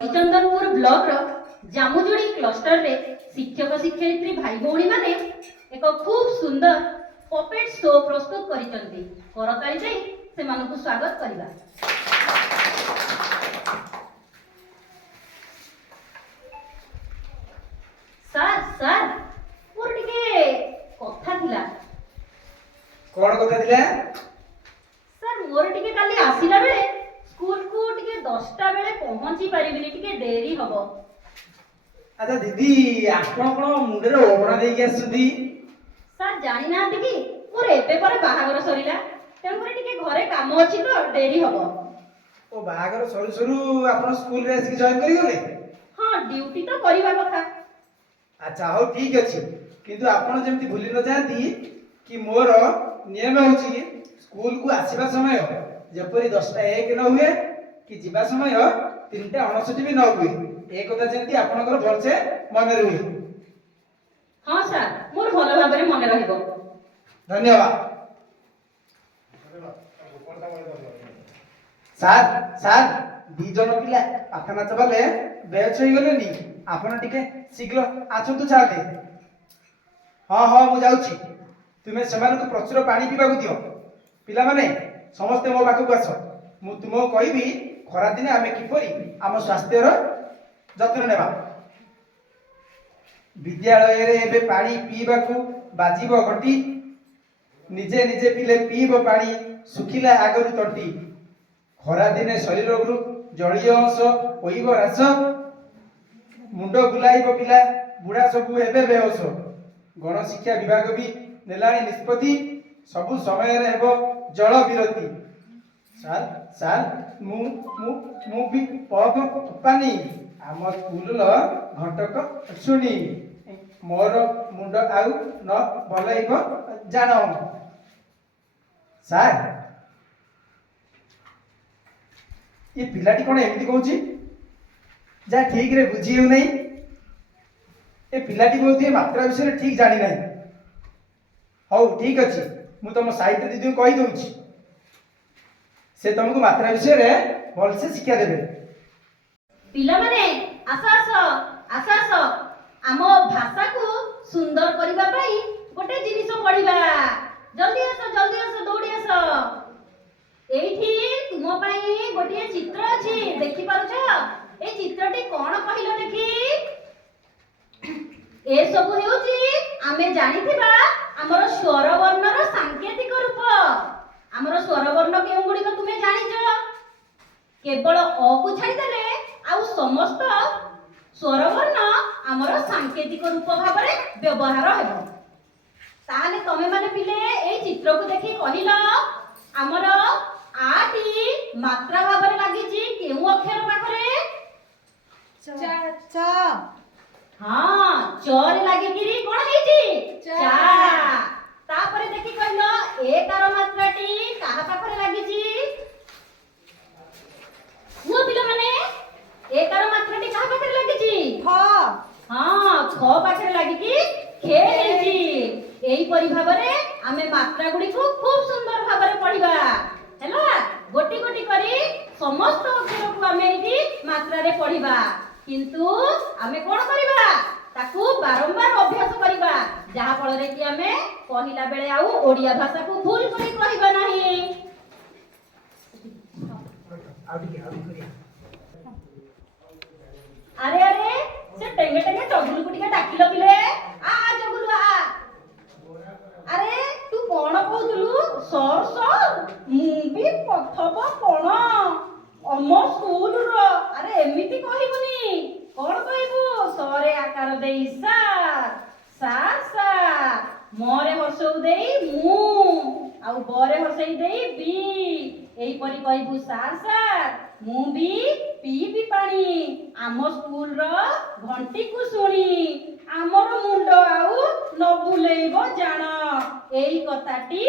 Chandanpur block जामुजोड़ी cluster रे शिक्षक शिक्षयित्री भाई भौणी माने एक खूब सुंदर पपेट शो प्रस्तुत करिसंती। करताली दे से मानकु स्वागत करिबा। सर सर मोर टिके कथा थिला। कोन कथा थिला? सर मोर टिके काली आसिला बेले स्कूल को टिके 10टा बेले पहुंची परिबिनी, टिके देरी हबो। अच्छा दीदी आपण कोन मुंडे रे ओबणा देई के आसुदी? सर जानि ना कि मोर एबे पर बाहागर सरिला, तेन करे टिके घरे काम अछि तो देरी हबो। ओ बाहागर सरू सरू आपण स्कूल रे आसी जॉइन करि गले? हां ड्यूटी तो करिवा कथा। अच्छा हो ठीक अछि, किंतु आपण जेमति भूली न जांती कि मोर नियम होछि स्कूल को आसीबा समय जेपरि 10टा 1 न हुए कि जिबा समय 3टा 59 भी न हुए। ए कथा जेमति आपनकर भलसे मन रहुए। हां सर मोर भलो भाबरे मन रहिबो। धन्यवाद। सार सार दी जन पिला पाठ नाच बाले बेच होई गलेनी, आपण टिके शीघ्र आछंतु छाले। हां हां मु जाउची, तुमे सेमानकु प्रचुर पानी पीबाकु दियो। पिला माने समस्त मो पाखकु आसो, मु तुमो कहिबी खरा दिने आमे किपरि आम स्वास्थ्यर जत्न नेबा। विद्यालय रे एबे पानी पीबाकु बाजीबो घटी, निजे निजे पिले पीबो पानी सुखिला आगरु तटी। खरा दिने शरीर रु जलीय अंश होइबो रास, मुंड बुलाइबो पिला बुढ़ा सबु हेबे बेहोश। गण शिक्षा विभाग भी नेलाणी निष्पत्ति सबु समय रे हेबो जल विरति। सार सार मु मु मु भी पग पानी आम स्कूल ल घटक सुनी मोर मुंड आउ न बलाइबो जानो। सार ये पिलाटी कोन एमिति कहूची जा ठीक रे बुझी हेउ नै। ए पिलाटी बहुत ये मात्रा विषय ठीक जानि नै। हौ ठीक अछि, मु तम साहित्य दीदी को कहि दउची, से तुमको मात्रा विषय रे भल से शिक्षा देबे। पिला माने आसा आसा आसा आसा आम भाषा को सुंदर करिबा पई गोटे जिनिस पढिबा। जल्दी आस दौड़ी आस। एठी तुम पई गोटे चित्र अछि, देखि पारुछ? ए चित्रटी कोन कहिलो देखि? ए सब हेउची आमे जानिथिबा हमर स्वर वर्णर सांकेतिक रूप। हमर स्वर वर्ण केउ गुडी को तुमे जानिछ? केवल अ को छाडी देले आउ समस्त स्वर वर्ण हमर सांकेतिक रूप भाबरे व्यवहार हेबो। ताहाले तमे माने पिले ए चित्र को देखि कहिलो हमर आटी मात्रा भाबरे लागिची केउ अक्षर पाखरे? च हां चरे लागि गिरी कोन हेची? चा। तापरे देखि कहिलो एकार मात्राटी काहा पाखरे लागिची? मु पिला माने एकार मात्राटी काहा पाखरे लागिची? ख। हां ख पाखरे लागिकी खे हेची। एई परि भाबरे आमे मात्रा गुडी को खूब सुंदर भाबरे पढिबा हैला। गोटी गोटी करी समस्त अक्षर को आमे एठी मात्रा रे पढिबा, किंतु आमे कोन करिबा ताकू बारंबार अभ्यास करिबा, जहा फल रे कि आमे कहिला बेले आउ ओडिया भाषा को भूल करी कहिबा नाही। अरे अरे से टेंगे टेंगे चगुलु को टिके डाकिलो पिले। आ चगुलु आ। अरे तू कोन कहउतलु? सर सर मु भी पथब कोन अम स्कूल रो। अरे एमिति कहिबुनी, कोन कहबू? सरे आकार देई सार, सार सार, मोरे हसौ देई मु, आउ बरे हसई देई बी। एई परि कहबू सार सार मु भी पीबी पानी, आम स्कूल रो घंटी को सुनी, आमर मुंड आउ न बुलेइबो जान। एई कथाटी